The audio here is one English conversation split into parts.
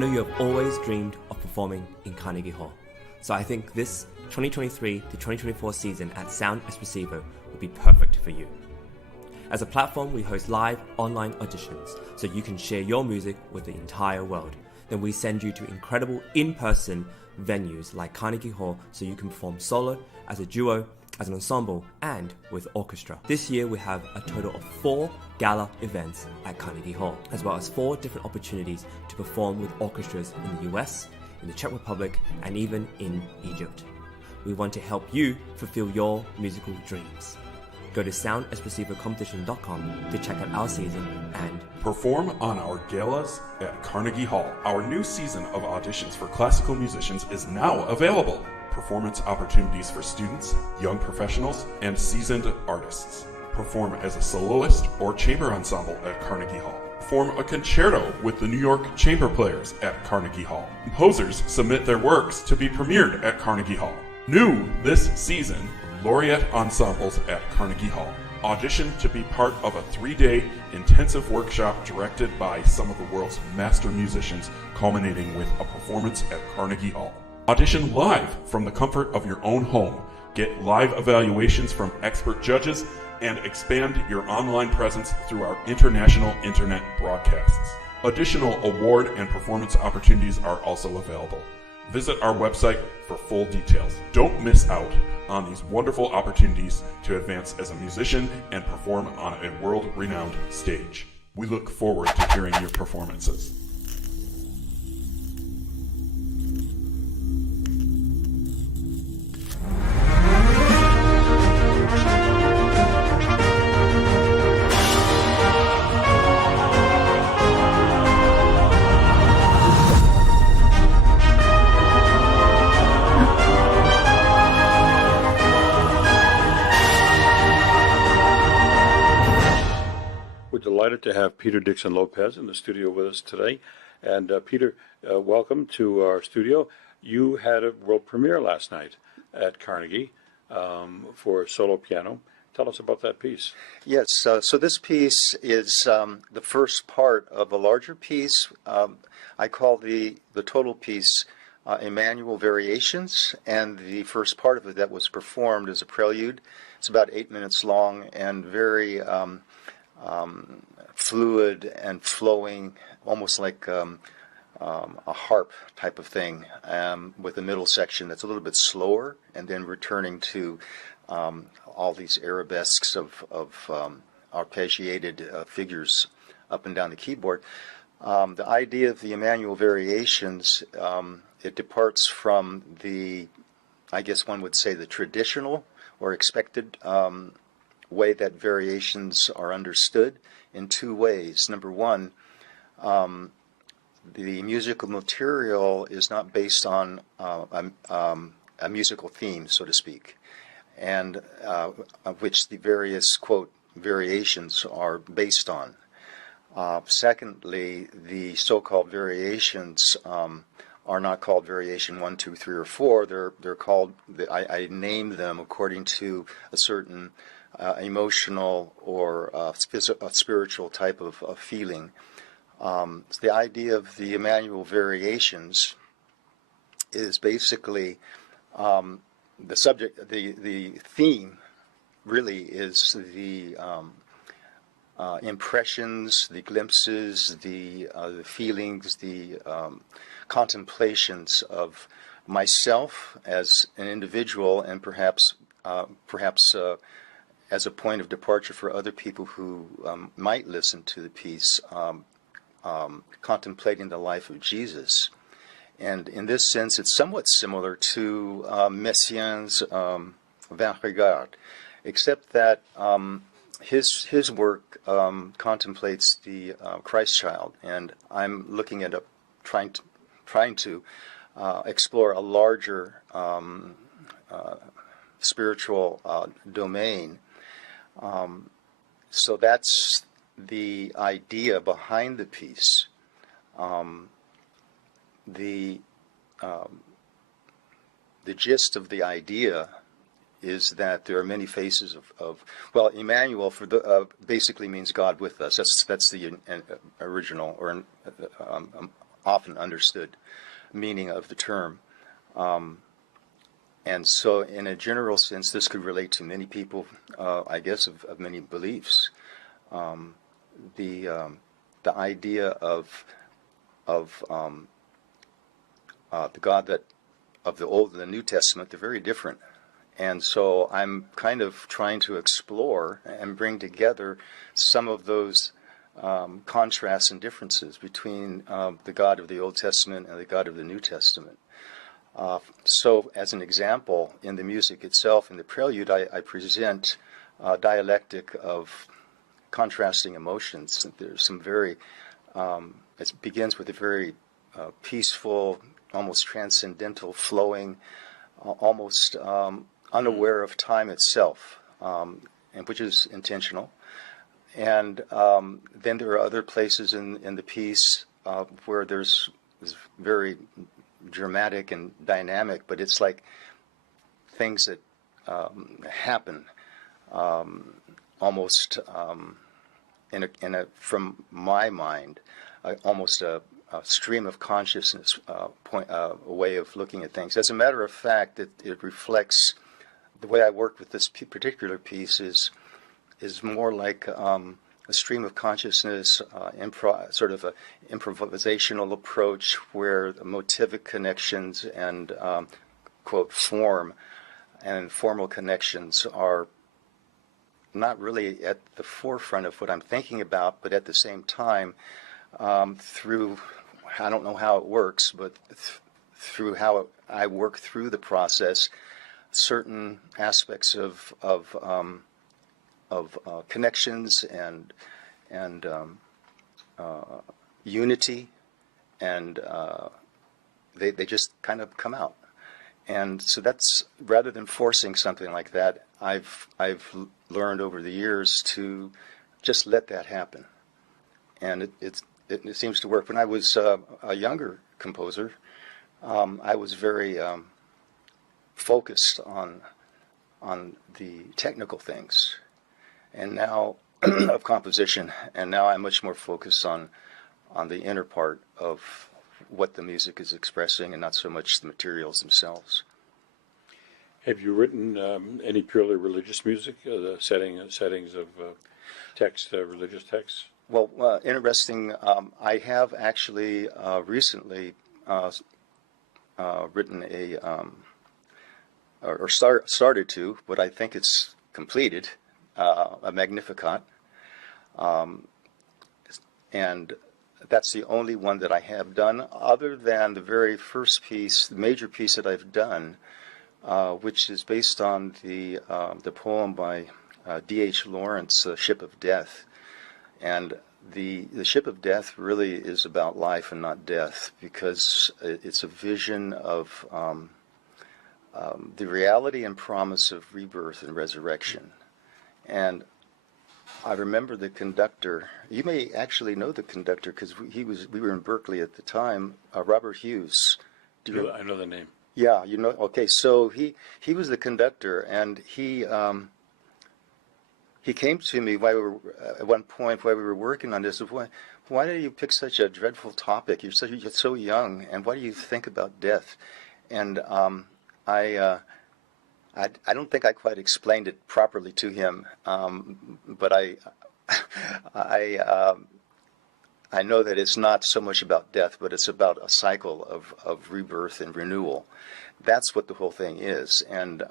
know you have always dreamed of performing in Carnegie Hall, so I think this 2023 to 2024 season at Sound Espressivo will be perfect for you. As a platform, we host live online auditions so you can share your music with the entire world. Then we send you to incredible in-person venues like Carnegie Hall so you can perform solo, as a duo, as an ensemble, and with orchestra. This year we have a total of 4 gala events at Carnegie Hall, as well as 4 different opportunities to perform with orchestras in the US, in the Czech Republic, and even in Egypt. We want to help you fulfill your musical dreams. Go to soundespressivocompetition.com to check out our season and perform on our galas at Carnegie Hall. Our new season of auditions for classical musicians is now available. Performance opportunities for students, young professionals, and seasoned artists. Perform as a soloist or chamber ensemble at Carnegie Hall. Perform a concerto with the New York Chamber Players at Carnegie Hall. Composers submit their works to be premiered at Carnegie Hall. New this season, Laureate ensembles at Carnegie Hall. Audition to be part of a 3-day intensive workshop directed by some of the world's master musicians, culminating with a performance at Carnegie Hall. Audition live from the comfort of your own home. Get live evaluations from expert judges and expand your online presence through our international internet broadcasts. Additional award and performance opportunities are also available. Visit our website for full details. Don't miss out on these wonderful opportunities to advance as a musician and perform on a world-renowned stage. We look forward to hearing your performances. Delighted to have Peter Dixon Lopez in the studio with us today. And Peter, welcome to our studio. You had a world premiere last night at Carnegie for solo piano. Tell us about that piece. Yes, so this piece is the first part of a larger piece. I call the total piece Emmanuel Variations, and the first part of it that was performed as a prelude. It's about 8 minutes long and very fluid and flowing, almost like a harp type of thing, with a middle section that's a little bit slower, and then returning to all these arabesques of arpeggiated figures up and down the keyboard. The idea of the Emmanuel Variations, it departs from the, I guess one would say, the traditional or expected way that variations are understood in 2 ways. Number one, the musical material is not based on a musical theme, so to speak, and which the various, quote, variations are based on. Secondly, the so-called variations are not called variation 1, 2, 3, or 4. They're called, I name them according to a certain emotional or spiritual type of feeling. So the idea of the Emmanuel Variations is basically the subject, the theme really is the impressions, the glimpses, the feelings, the contemplations of myself as an individual, and perhaps as a point of departure for other people who might listen to the piece, contemplating the life of Jesus. And in this sense, it's somewhat similar to Messiaen's 20 Regards, except that his work contemplates the Christ child, and I'm looking at trying to explore a larger spiritual domain. So that's the idea behind the piece. The gist of the idea is that there are many faces of well, Emmanuel basically means God with us. That's the original or often understood meaning of the term. And so in a general sense, this could relate to many people, I guess, of many beliefs. The idea of the God that of the Old and the New Testament, they're very different. And so I'm kind of trying to explore and bring together some of those contrasts and differences between the God of the Old Testament and the God of the New Testament. So as an example, in the music itself, in the prelude, I present a dialectic of contrasting emotions. There's some very, it begins with a very peaceful, almost transcendental, flowing, almost unaware of time itself, and which is intentional. And then there are other places in the piece where there's very dramatic and dynamic, but it's like things that happen almost in a from my mind, almost a stream of consciousness a way of looking at things. As a matter of fact, it reflects the way I work with this particular piece is more like a stream of consciousness, sort of an improvisational approach where the motivic connections and, quote, form and formal connections are not really at the forefront of what I'm thinking about, but at the same time, through, I don't know how it works, but through how I work through the process, certain aspects of connections and unity, and they just kind of come out. And so that's, rather than forcing something like that, I've learned over the years to just let that happen, and it seems to work. When I was a younger composer, I was very focused on the technical things, and now of composition, and now I'm much more focused on the inner part of what the music is expressing, and not so much the materials themselves. Have you written any purely religious music, the settings of text, religious texts? Well, interesting. I have actually recently written started to, but I think it's completed, a Magnificat, and that's the only one that I have done, other than the very first piece, the major piece that I've done, which is based on the poem by D.H. Lawrence, Ship of Death. And the Ship of Death really is about life and not death, because it's a vision of the reality and promise of rebirth and resurrection. And I remember the conductor. You may actually know the conductor, because we were in Berkeley at the time. Robert Hughes. I know the name. Yeah, you know. Okay, so he was the conductor, and he came to me at one point while we were working on this. Why do you pick such a dreadful topic? You're so young, and why do you think about death? And I don't think I quite explained it properly to him, but I know that it's not so much about death, but it's about a cycle of rebirth and renewal. That's what the whole thing is. And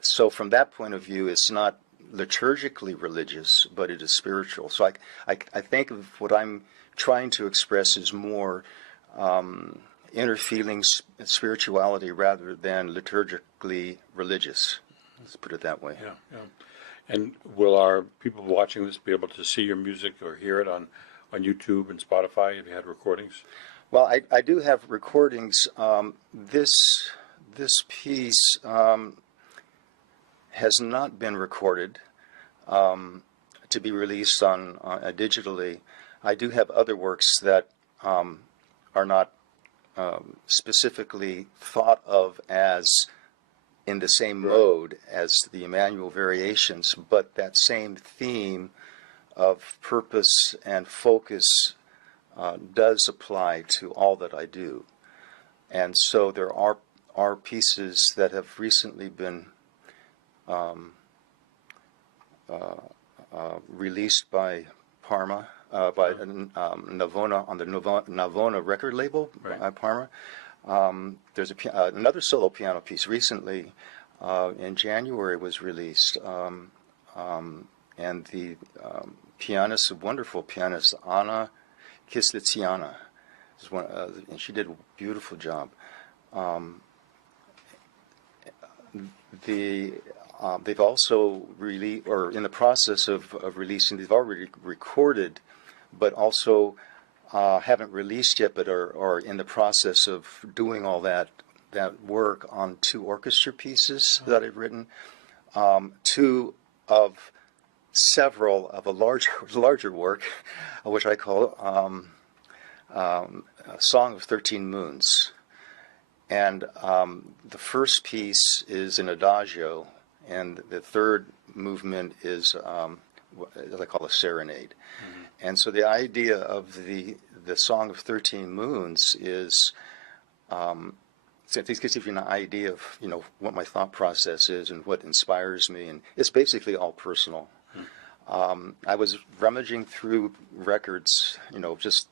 so from that point of view, it's not liturgically religious, but it is spiritual. So I think of what I'm trying to express is more inner feelings, spirituality, rather than liturgically religious. Let's put it that way. Yeah, yeah. And will our people watching this be able to see your music or hear it on YouTube and Spotify? Have you had recordings? Well, I do have recordings. This piece has not been recorded to be released on digitally. I do have other works that are not specifically thought of as in the same mode as the Emmanuel Variations, but that same theme of purpose and focus does apply to all that I do. And so there are pieces that have recently been released by PARMA, by Navona, on the Navona record label, Right. by PARMA. There's another solo piano piece recently in January was released, and the pianist, a wonderful pianist, Anna Kislitsyna, and she did a beautiful job. They've also released, or in the process of releasing, they've already recorded, but also haven't released yet, but are in the process of doing all that work on 2 orchestra pieces that I've written, 2 of several of a larger work, which I call A Song of 13 Moons. And the first piece is an adagio, and the third movement is what I call a serenade. Mm-hmm. And so the idea of the Song of 13 Moons is, so this gives you an idea of, what my thought process is and what inspires me, and it's basically all personal. Mm-hmm. I was rummaging through records, just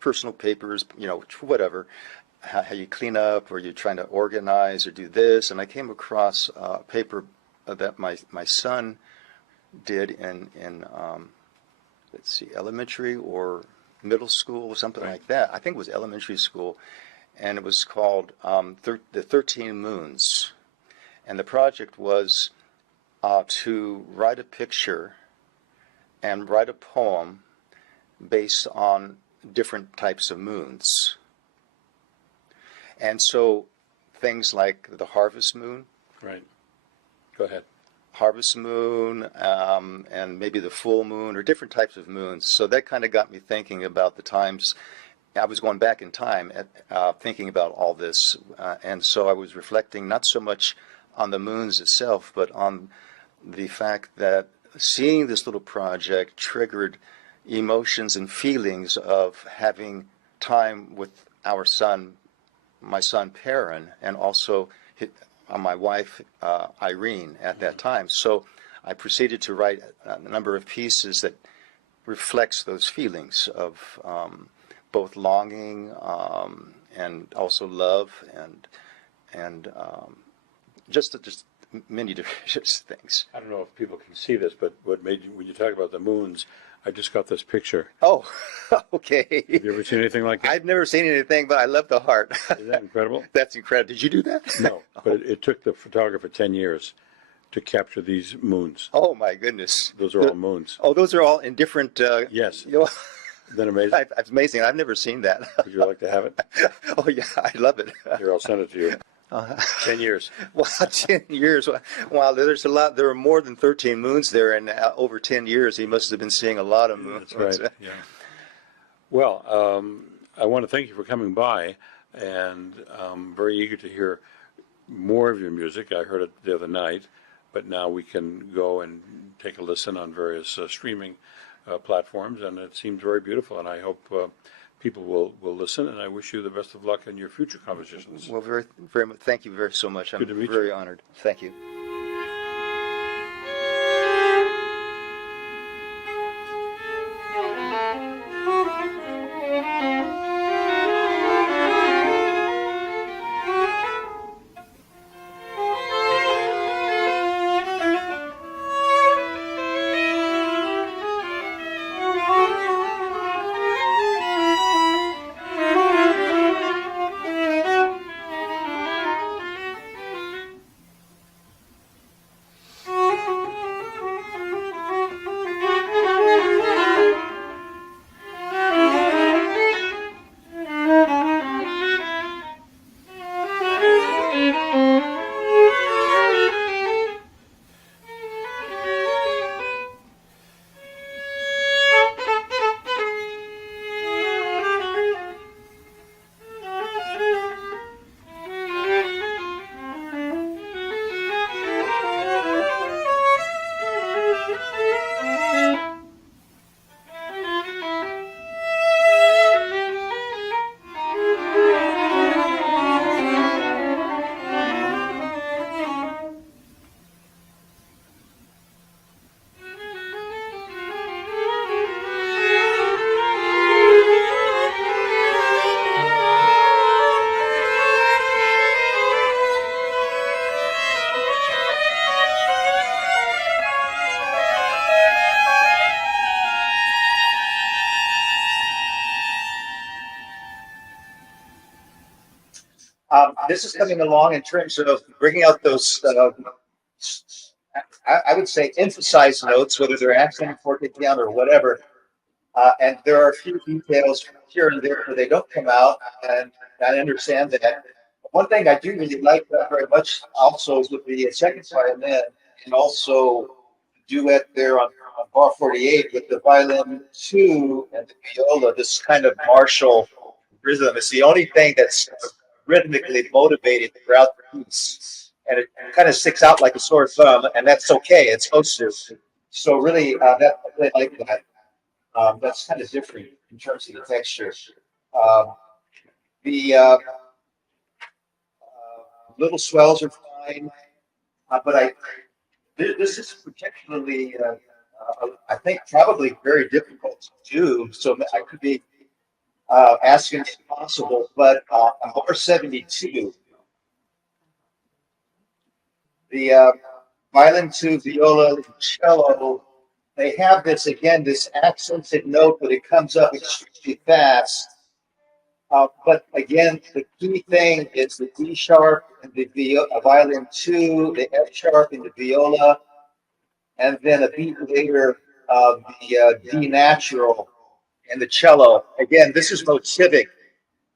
personal papers, whatever, how you clean up, or you're trying to organize or do this, and I came across a paper that my son did in let's see, elementary or middle school or something like that. I think it was elementary school, and it was called The 13 Moons. And the project was to write a picture and write a poem based on different types of moons. And so things like the harvest moon. Right. Go ahead. Harvest moon, and maybe the full moon, or different types of moons. So that kind of got me thinking about the times. I was going back in time, thinking about all this. And so I was reflecting not so much on the moons itself, but on the fact that seeing this little project triggered emotions and feelings of having time with our son, my son Perrin, and also my wife Irene at that time. So I proceeded to write a number of pieces that reflects those feelings of both longing and also love and just many different things. I don't know if people can see this, but what made you, when you talk about the moons, I just got this picture. Oh, okay. Have you ever seen anything like that? I've never seen anything, but I love the heart. Is that incredible? That's incredible. Did you do that? No, but it took the photographer 10 years to capture these moons. Oh, my goodness. Those are all moons. Oh, those are all in different... Yes. Isn't that amazing? It's amazing. I've never seen that. Would you like to have it? Oh, yeah. I love it. Here, I'll send it to you. 10 years. Well, 10 years. Wow, there's a lot. There are more than 13 moons there, and over 10 years, he must have been seeing a lot of moons. That's right. Yeah. Well, I want to thank you for coming by, and I'm very eager to hear more of your music. I heard it the other night, but now we can go and take a listen on various streaming platforms, and it seems very beautiful, and I hope people will listen, and I wish you the best of luck in your future compositions. Well, very much. Thank you so much. I'm very honored. Thank you. This is coming along in terms of bringing out those, I would say, emphasized notes, whether they're accent, fortepiano, or whatever. And there are a few details here and there where they don't come out, and I understand that. One thing I do really like very much also is with the second violin, and also duet there on bar 48 with the violin 2 and the viola, this kind of martial rhythm. It's the only thing that's rhythmically motivated throughout the piece. And it kind of sticks out like a sore thumb, and that's okay. It's supposed to. So really, I really like that. That's kind of different in terms of the texture. The little swells are fine, but this is particularly, I think, probably very difficult to do. So I could be asking if possible, but on bar 72, the violin 2, viola, cello, they have this, again, this accented note, but it comes up extremely fast. But again, the key thing is the D sharp and the violin 2, the F sharp and the viola, and then a beat later of the D natural and the cello. Again, this is motivic,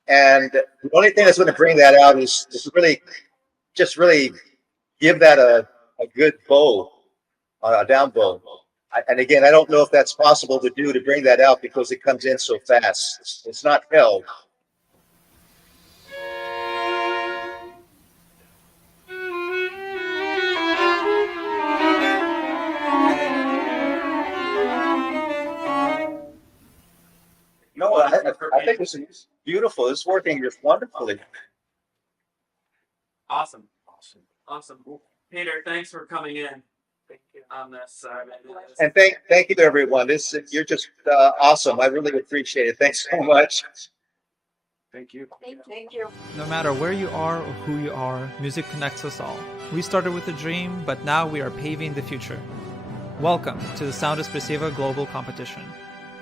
and the only thing that's going to bring that out is really give that a good bow, a down bow. And again, I don't know if that's possible to do, to bring that out, because it comes in so fast. It's not held. No, I think this is beautiful. It's working just wonderfully. Awesome. Peter, thanks for coming in. Thank you on this. And thank you to everyone. You're just awesome. I really appreciate it. Thanks so much. Thank you. Thank you. No matter where you are or who you are, music connects us all. We started with a dream, but now we are paving the future. Welcome to the Sound Espressivo Global Competition.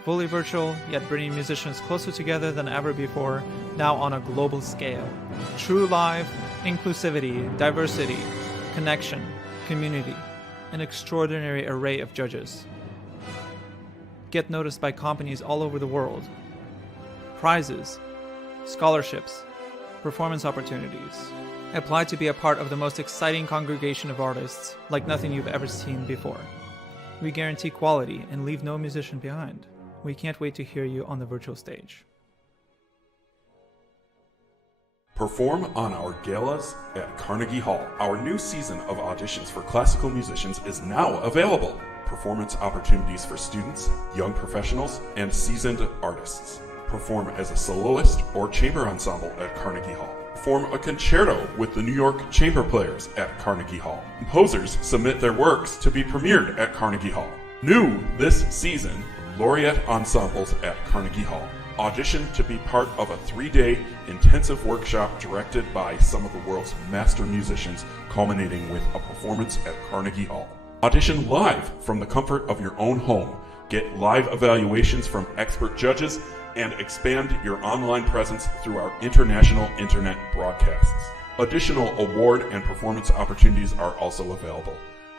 Fully virtual, yet bringing musicians closer together than ever before, now on a global scale. True live, inclusivity, diversity, connection, community, an extraordinary array of judges. Get noticed by companies all over the world. Prizes, scholarships, performance opportunities. Apply to be a part of the most exciting congregation of artists like nothing you've ever seen before. We guarantee quality and leave no musician behind. We can't wait to hear you on the virtual stage. Perform on our galas at Carnegie Hall. Our new season of auditions for classical musicians is now available. Performance opportunities for students, young professionals, and seasoned artists. Perform as a soloist or chamber ensemble at Carnegie Hall. Perform a concerto with the New York Chamber Players at Carnegie Hall. Composers submit their works to be premiered at Carnegie Hall. New this season, laureate ensembles at Carnegie Hall. Audition to be part of a 3-day intensive workshop directed by some of the world's master musicians, culminating with a performance at Carnegie Hall. Audition live from the comfort of your own home. Get live evaluations from expert judges and expand your online presence through our international internet broadcasts. Additional award and performance opportunities are also available.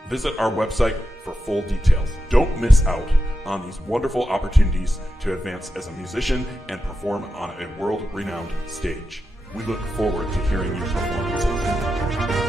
Visit our website for full details. Don't miss out on these wonderful opportunities to advance as a musician and perform on a world-renowned stage. We look forward to hearing your performances.